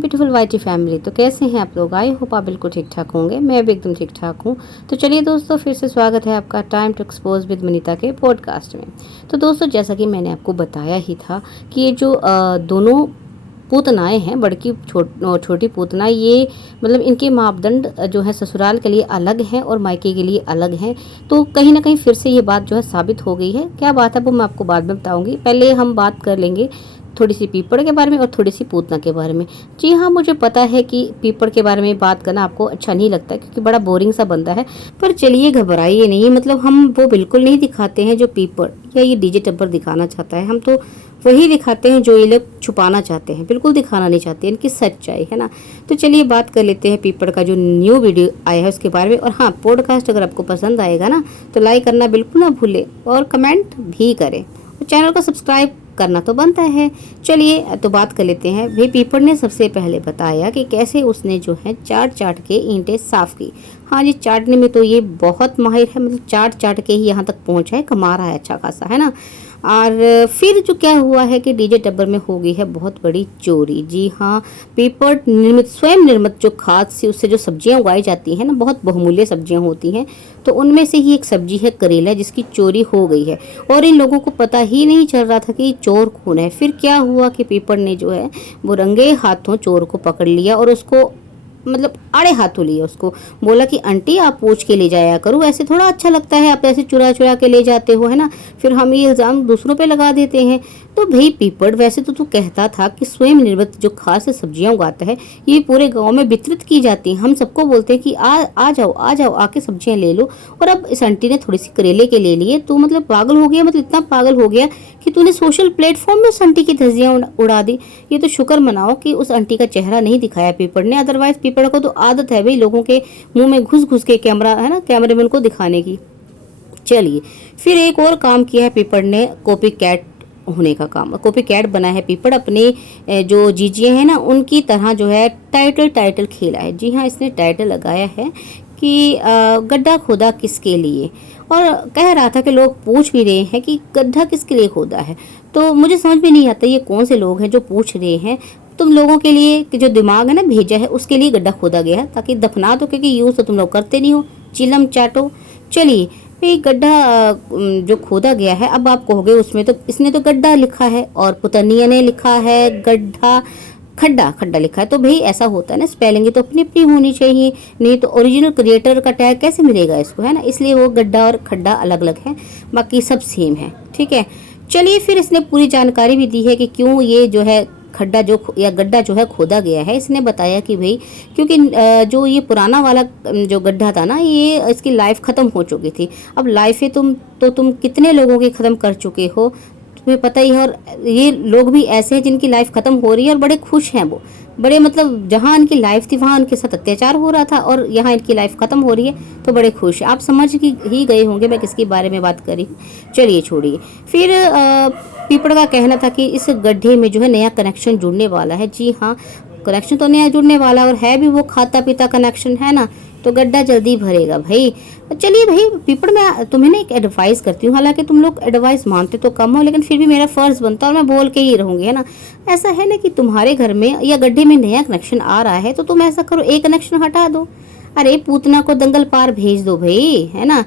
Beautiful YT family. तो कैसे हैं आप लोग? आई होप आप बिल्कुल ठीक ठाक होंगे। मैं भी एकदम ठीक ठाक हूँ। तो चलिए दोस्तों, फिर से स्वागत है आपका time to expose with Manita के पॉडकास्ट में। तो दोस्तों, जैसा कि मैंने आपको बताया ही था कि ये जो दोनों पूतनाएं हैं, बड़की छोटी पूतना, ये मतलब इनके मापदंड जो है ससुराल के लिए अलग हैं और मायके के लिए अलग हैं। तो कहीं ना कहीं फिर से ये बात जो है साबित हो गई है। क्या बात है वो मैं आपको बाद में बताऊंगी। पहले हम बात कर लेंगे थोड़ी सी पीपड़ के बारे में और थोड़ी सी पूतना के बारे में। जी हाँ, मुझे पता है कि पीपड़ के बारे में बात करना आपको अच्छा नहीं लगता क्योंकि बड़ा बोरिंग सा बनता है, पर चलिए घबराइए नहीं। मतलब हम वो बिल्कुल नहीं दिखाते हैं जो पीपड़ या ये डीजे टब्बर दिखाना चाहता है। हम तो वही दिखाते हैं जो ये लोग छुपाना चाहते हैं, बिल्कुल दिखाना नहीं चाहते, इनकी सच्चाई है ना। तो चलिए बात कर लेते हैं पीपड़ का जो न्यू वीडियो आया है उसके बारे में। और हाँ, पॉडकास्ट अगर आपको पसंद आएगा ना तो लाइक करना बिल्कुल ना भूले और कमेंट भी करें और चैनल को सब्सक्राइब करना तो बनता है। चलिए तो बात कर लेते हैं। भाई पीपड़ ने सबसे पहले बताया कि कैसे उसने जो है चाट चाट के ईंटें साफ की। हाँ जी, चाटने में तो ये बहुत माहिर है, मतलब चाट चाट के ही यहाँ तक पहुँचा है, कमा रहा है अच्छा खासा, है ना। और फिर जो क्या हुआ है कि डीजे टब्बर में हो गई है बहुत बड़ी चोरी। जी हाँ, पीपड़ निर्मित, स्वयं निर्मित जो खाद से उससे जो सब्जियां उगाई जाती हैं ना, बहुत बहुमूल्य सब्जियां होती हैं, तो उनमें से ही एक सब्जी है करेला, जिसकी चोरी हो गई है और इन लोगों को पता ही नहीं चल रहा था कि चोर कौन है। फिर क्या हुआ कि पीपड़ ने जो है वो रंगे हाथों चोर को पकड़ लिया और उसको मतलब आड़े हाथों लिया। उसको बोला कि आंटी आप पूछ के ले जाया करो, ऐसे थोड़ा अच्छा लगता है, आप ऐसे चुरा चुरा के ले जाते हो, है ना। फिर हम ये इल्ज़ाम दूसरों पे लगा देते हैं। तो भाई पीपड़, वैसे तो तू कहता था कि स्वयं निर्मित जो खाद से सब्जियां उगाता है ये पूरे गांव में वितरित की जाती हैं, हम सबको बोलते हैं कि आ जाओ आके सब्जियां ले लो। और अब इस आंटी ने थोड़ी सी करेले के ले लिए। तू मतलब पागल हो गया, मतलब इतना पागल हो गया कि तूने सोशल प्लेटफॉर्म में उस आंटी की धज्जियां उड़ा दी। ये तो शुक्र मनाओ कि उस आंटी का चेहरा नहीं दिखाया पीपड़ ने, अदरवाइज पीपड़ को तो आदत है भाई लोगों के मुंह में घुस घुस के कैमरा, है ना, कैमरे में उनको दिखाने की। चलिए, फिर एक और काम किया है पीपड़ ने, कॉपी कैट होने का काम। कॉपी कैट बना है पीपड़, अपने जो जीजिए हैं ना उनकी तरह जो है टाइटल खेला है। जी हाँ, इसने टाइटल लगाया है कि गड्ढा खोदा किसके लिए, और कह रहा था कि लोग पूछ भी रहे हैं कि गड्ढा किसके लिए खोदा है। तो मुझे समझ में नहीं आता ये कौन से लोग हैं जो पूछ रहे हैं। तुम लोगों के लिए कि जो दिमाग है ना भेजा है, उसके लिए गड्ढा खोदा गया है ताकि दफना दो, क्योंकि यूज़ तो तुम लोग करते नहीं हो, चिलम चाटो। चलिए, ये गड्ढा जो खोदा गया है, अब आप कहोगे उसमें तो इसने तो गड्ढा लिखा है और पुतनिया ने लिखा है गड्ढा, खड्डा खड्डा लिखा है। तो भाई ऐसा होता है ना, स्पेलिंग तो अपनी अपनी होनी चाहिए, नहीं तो ओरिजिनल क्रिएटर का टैग कैसे मिलेगा इसको, है ना। इसलिए वो गड्ढा और खड्डा अलग अलग है, बाकी सब सेम है, ठीक है। चलिए, फिर इसने पूरी जानकारी भी दी है कि क्यों ये जो है खड्डा जो या गड्ढा जो है खोदा गया है। इसने बताया कि भाई क्योंकि जो ये पुराना वाला जो गड्ढा था ना, ये इसकी लाइफ ख़त्म हो चुकी थी। अब लाइफ है तुम कितने लोगों की ख़त्म कर चुके हो, तुम्हें पता ही है। और ये लोग भी ऐसे हैं जिनकी लाइफ ख़त्म हो रही है और बड़े खुश हैं, वो बड़े, मतलब जहाँ इनकी लाइफ थी वहाँ उनके साथ अत्याचार हो रहा था और यहाँ इनकी लाइफ ख़त्म हो रही है तो बड़े खुश हैं। आप समझ ही गए होंगे मैं किसके बारे में बात कर रही हूँ। चलिए छोड़िए। फिर पीपड़ का कहना था कि इस गड्ढे में जो है नया कनेक्शन जुड़ने वाला है। जी हाँ, कनेक्शन तो नया जुड़ने वाला और है भी वो खाता पीता कनेक्शन, है ना। तो गड्ढा जल्दी भरेगा भाई। चलिए भाई पीपड़, मैं तुम्हें ना एक एडवाइस करती हूँ, हालांकि तुम लोग एडवाइस मानते तो कम हो, लेकिन फिर भी मेरा फ़र्ज़ बनता है और मैं बोल के ही रहूँगी, है ना। ऐसा है ना कि तुम्हारे घर में या गड्ढे में नया कनेक्शन आ रहा है तो तुम ऐसा करो, एक कनेक्शन हटा दो। अरे पूतना को दंगल पार भेज दो भाई, है ना।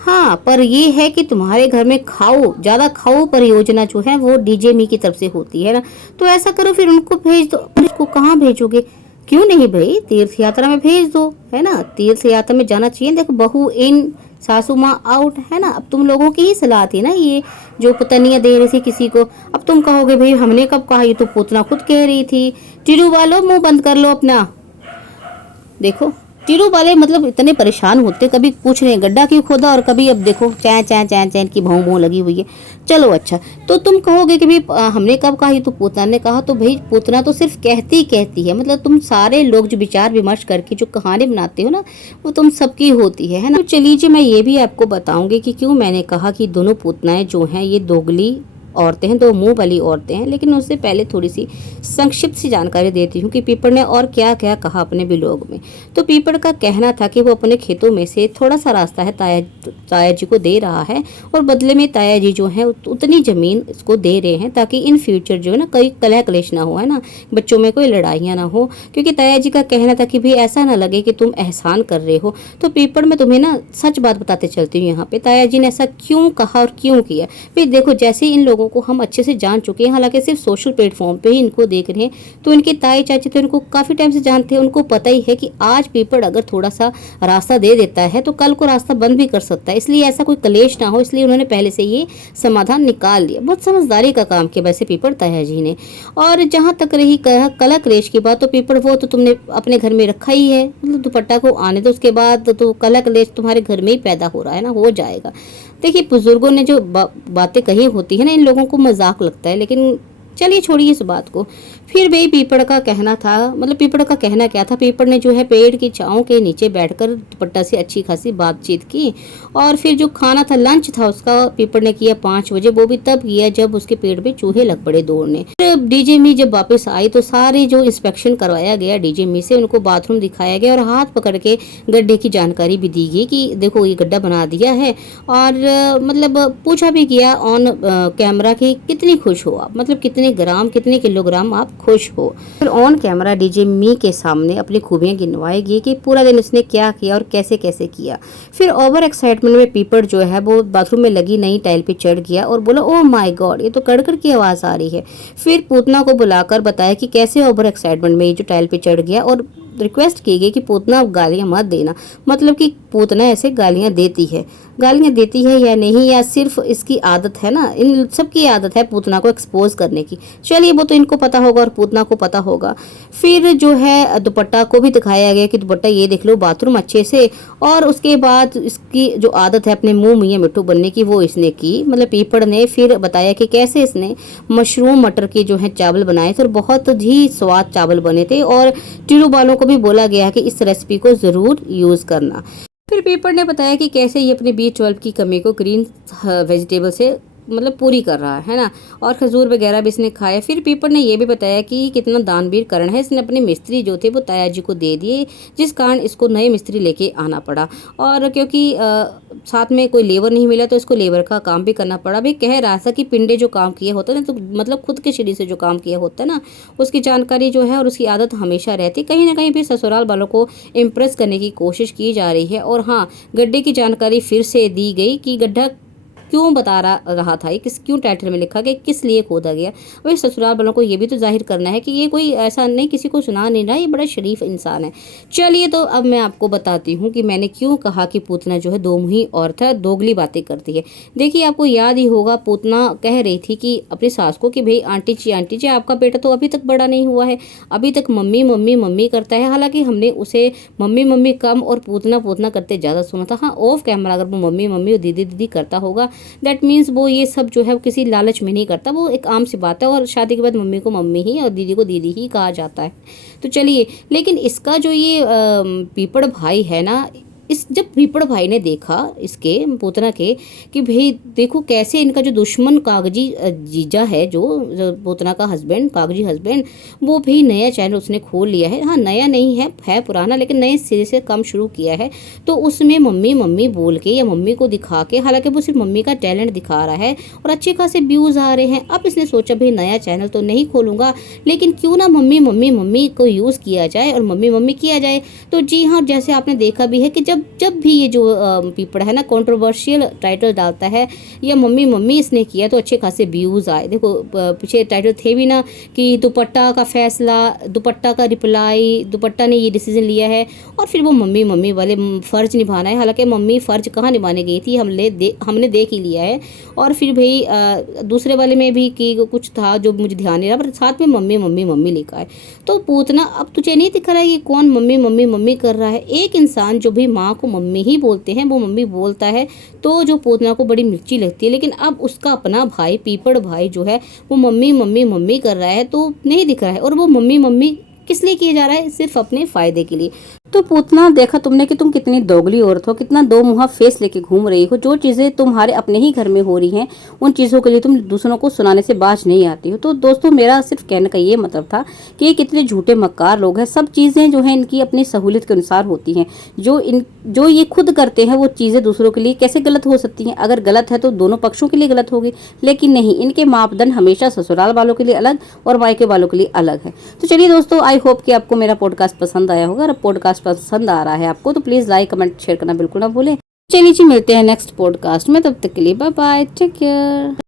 हाँ, पर ये है कि तुम्हारे घर में ज़्यादा खाओ परियोजना जो है वो डीजे मी की तरफ से होती है ना। तो ऐसा करो, फिर उनको भेज दो। उसको कहाँ भेजोगे? क्यों नहीं भाई, तीर्थ यात्रा में भेज दो, है ना। तीर्थ यात्रा में जाना चाहिए। देखो, बहू इन सासू माँ आउट, है ना। अब तुम लोगों की ही सलाह थी ना ये जो पुतनिया दे रही थी किसी को। अब तुम कहोगे भाई हमने कब कहा, ये तो पूतना खुद कह रही थी। टिरू वालो, मुंह बंद कर लो अपना। देखो, टीरू वाले मतलब इतने परेशान होते, कभी पूछ रहे हैं गड्ढा क्यों खोदा और कभी अब देखो चैन चैन चैन चैन की भौं भौं लगी हुई है। चलो अच्छा, तो तुम कहोगे कि भाई हमने कब कहा, ये तो पूतना ने कहा। तो भाई पूतना तो सिर्फ कहती है, मतलब तुम सारे लोग जो विचार विमर्श करके जो कहानी बनाते हो ना, वो तुम सबकी होती है ना। तो चलिए जी, मैं ये भी आपको बताऊंगी कि क्यों मैंने कहा कि दोनों पूतनाएं जो हैं ये दोगली औरतें हैं, दो मुंह वाली औरतें हैं। लेकिन उससे पहले थोड़ी सी संक्षिप्त सी जानकारी देती हूँ कि पीपड़ ने और क्या क्या कहा अपने विलोग में। तो पीपड़ का कहना था कि वो अपने खेतों में से थोड़ा सा रास्ता है ताया जी को दे रहा है, और बदले में ताया जी जो है उतनी जमीन इसको दे रहे हैं ताकि इन फ्यूचर जो है ना कोई कलह क्लेश ना हो, है ना, बच्चों में कोई लड़ाइयाँ ना हो। क्योंकि ताया जी का कहना था कि भाई ऐसा ना लगे कि तुम एहसान कर रहे हो। तो पीपड़ में तुम्हें ना सच बात बताते चलती हूँ यहाँ पे, ताया जी ने ऐसा क्यों कहा और क्यों किया। भाई देखो, जैसे इन लोगों को हम अच्छे से जान चुके हैं, हालांकि सिर्फ सोशल प्लेटफॉर्म पे ही इनको देख रहे हैं, तो इनके ताए चाची तो इनको काफ़ी टाइम से जानते हैं। उनको पता ही है कि आज पीपड़ अगर थोड़ा सा रास्ता दे देता है तो कल को रास्ता बंद भी कर सकता है, इसलिए ऐसा कोई कलेश ना हो, इसलिए उन्होंने पहले से ये समाधान निकाल लिया। बहुत समझदारी का काम किया वैसे पीपड़ ताया जी ने। और जहाँ तक रही कला क्लेश की बात, तो पीपड़ वो तो तुमने अपने घर में रखा ही है, मतलब दुपट्टा को आने दो, उसके बाद तो कला क्लेश तुम्हारे घर में ही पैदा हो रहा है ना, हो जाएगा। देखिए, बुजुर्गों ने जो बातें कही होती है ना, इन लोगों को मजाक लगता है, लेकिन चलिए छोड़िए इस बात को। फिर वही पीपड़ का कहना था, मतलब पीपड़ का कहना क्या था, पीपड़ ने जो है पेड़ की छांव के नीचे बैठकर दुपट्टा से अच्छी खासी बातचीत की। और फिर जो खाना था, लंच था उसका, पीपड़ ने किया 5 बजे, वो भी तब किया जब उसके पेड़ पे चूहे लग पड़े दौड़ने। डीजे मी जब वापस आई तो सारे जो इंस्पेक्शन करवाया गया डीजे मी से, उनको बाथरूम दिखाया गया और हाथ पकड़ के गड्ढे की जानकारी भी दी गई कि देखो ये गड्ढा बना दिया है। और मतलब पूछा भी गया ऑन कैमरा कि कितनी खुश हो आप, मतलब कितने ग्राम कितने किलोग्राम आप खुश हो। फिर ऑन कैमरा डीजे मी के सामने अपनी खूबियां गिनवाएगी कि पूरा दिन उसने क्या किया और कैसे कैसे किया। फिर ओवर एक्साइटमेंट में पीपड़ जो है वो बाथरूम में लगी नई टाइल पे चढ़ गया और बोला, ओह माय गॉड, ये तो कड़कड़ की आवाज़ आ रही है। फिर पूतना को बुलाकर बताया कि कैसे ओवर एक्साइटमेंट में ये जो टाइल पे चढ़ गया, और रिक्वेस्ट की गई कि पूतना अब गालियाँ मत देना। मतलब कि पूतना ऐसे गालियाँ देती है या नहीं, या सिर्फ इसकी आदत है ना, इन सब की आदत है पूतना को एक्सपोज करने की। चलिए वो तो इनको पता होगा और पूतना को पता होगा। फिर जो है दुपट्टा को भी दिखाया गया कि दुपट्टा ये देख लो बाथरूम अच्छे से। और उसके बाद इसकी जो आदत है अपने मुंह मियाँ मिट्टू बनने की, वो इसने की, मतलब पीपड़ ने फिर बताया कि कैसे इसने मशरूम मटर के जो है चावल बनाए थे और बहुत ही स्वाद चावल बने थे। और टीरू वालों को भी बोला गया है कि इस रेसिपी को ज़रूर यूज़ करना। फिर पीपड़ ने बताया कि कैसे ये अपने B12 की कमी को ग्रीन वेजिटेबल से मतलब पूरी कर रहा है ना, और खजूर वगैरह भी इसने खाया। फिर पीपड़ ने ये भी बताया कि कितना दानवीर करण है, इसने अपने मिस्त्री जो थे वो ताया जी को दे दिए, जिस कारण इसको नए मिस्त्री लेके आना पड़ा। और क्योंकि साथ में कोई लेबर नहीं मिला तो इसको लेबर का काम भी करना पड़ा। भी कह रहा था कि पिंडे जो काम किया होता है ना, तो मतलब खुद के शरीर से जो काम किया होता है ना, उसकी जानकारी जो है और उसकी आदत हमेशा रहती। कहीं ना कहीं भी ससुराल वालों को इम्प्रेस करने की कोशिश की जा रही है। और हाँ, गड्ढे की जानकारी फिर से दी गई कि गड्ढा क्यों बता रहा था, क्यों टाइटल में लिखा गया, किस लिए खोदा गया। वही ससुराल वालों को ये भी तो जाहिर करना है कि ये कोई ऐसा नहीं किसी को सुना नहीं रहा, ये बड़ा शरीफ इंसान है। चलिए तो अब मैं आपको बताती हूँ कि मैंने क्यों कहा कि पूतना जो है दो मुही औरत है, दोगली बातें करती है। देखिए, आपको याद ही होगा पूतना कह रही थी कि अपनी सास को कि भाई आंटी जी आपका बेटा तो अभी तक बड़ा नहीं हुआ है, अभी तक मम्मी मम्मी मम्मी करता है। हालांकि हमने उसे मम्मी मम्मी कम और पूतना पूतना करते ज़्यादा सुना था। हाँ, ऑफ कैमरा अगर वो मम्मी मम्मी और दीदी दीदी करता होगा, दैट मीन्स वो ये सब जो है वो किसी लालच में नहीं करता, वो एक आम सी बात है। और शादी के बाद मम्मी को मम्मी ही और दीदी को दीदी ही कहा जाता है। तो चलिए, लेकिन इसका जो ये पीपड़ भाई है ना, जब पीपड़ भाई ने देखा इसके पूतना के कि भाई देखो कैसे इनका जो दुश्मन कागजी जीजा है, जो पूतना का हस्बैंड, कागजी हस्बैंड, वो भी नया चैनल उसने खोल लिया है। हाँ, नया नहीं है पुराना, लेकिन नए सिरे से काम शुरू किया है। तो उसमें मम्मी मम्मी बोल के या मम्मी को दिखा के, हालांकि वो सिर्फ मम्मी का टैलेंट दिखा रहा है और अच्छे खासे व्यूज़ आ रहे हैं। अब इसने सोचा भाई नया चैनल तो नहीं खोलूँगा, लेकिन क्यों ना मम्मी मम्मी मम्मी को यूज़ किया जाए और मम्मी मम्मी किया जाए। तो जी हाँ, जैसे आपने देखा भी है कि जब भी ये जो पीपड़ है ना कंट्रोवर्शियल टाइटल डालता है या मम्मी मम्मी इसने किया, तो अच्छे खासे व्यूज़ आए। देखो पीछे टाइटल थे भी ना कि दुपट्टा का फैसला, दुपट्टा का रिप्लाई, दुपट्टा ने ये डिसीजन लिया है, और फिर वो मम्मी मम्मी वाले फ़र्ज निभाना है। हालांकि मम्मी फ़र्ज कहाँ निभाने गई थी, हमने देख ही लिया है। और फिर भाई दूसरे वाले में भी कि कुछ था जो मुझे ध्यान नहीं रहा, पर साथ में मम्मी मम्मी मम्मी लिखा है। तो पूतना, अब तुझे नहीं दिख रहा है कि कौन मम्मी मम्मी मम्मी कर रहा है। एक इंसान जो भी माँ को मम्मी ही बोलते हैं, वो मम्मी बोलता है तो जो पूतना को बड़ी मिर्ची लगती है। लेकिन अब उसका अपना भाई पीपड़ भाई जो है वो मम्मी मम्मी मम्मी कर रहा है, तो नहीं दिख रहा है। और वो मम्मी मम्मी किस लिए किया जा रहा है, सिर्फ अपने फ़ायदे के लिए। तो पूतना देखा तुमने कि तुम कितनी दोगली औरत हो, कितना दो मुहा फेस लेके घूम रही हो। जो चीजें तुम्हारे अपने ही घर में हो रही हैं उन चीजों के लिए तुम दूसरों को सुनाने से बाज नहीं आती हो। तो दोस्तों मेरा सिर्फ कहने का ये मतलब था कि ये कितने झूठे मक्कार लोग हैं। सब चीजें जो है इनकी अपनी सहूलियत के अनुसार होती हैं। जो ये खुद करते हैं वो चीजें दूसरों के लिए कैसे गलत हो सकती हैं? अगर गलत है तो दोनों पक्षों के लिए गलत होगी, लेकिन नहीं, इनके मापदंड हमेशा ससुराल वालों के लिए अलग और मायके वालों के लिए अलग है। तो चलिए दोस्तों, आई होप कि आपको मेरा पॉडकास्ट पसंद आया होगा। अगर पॉडकास्ट पसंद आ रहा है आपको तो प्लीज़ लाइक कमेंट शेयर करना बिल्कुल ना भूलें। चलिए जी, मिलते हैं नेक्स्ट पॉडकास्ट में, तब तक के लिए बाय बाय, टेक केयर।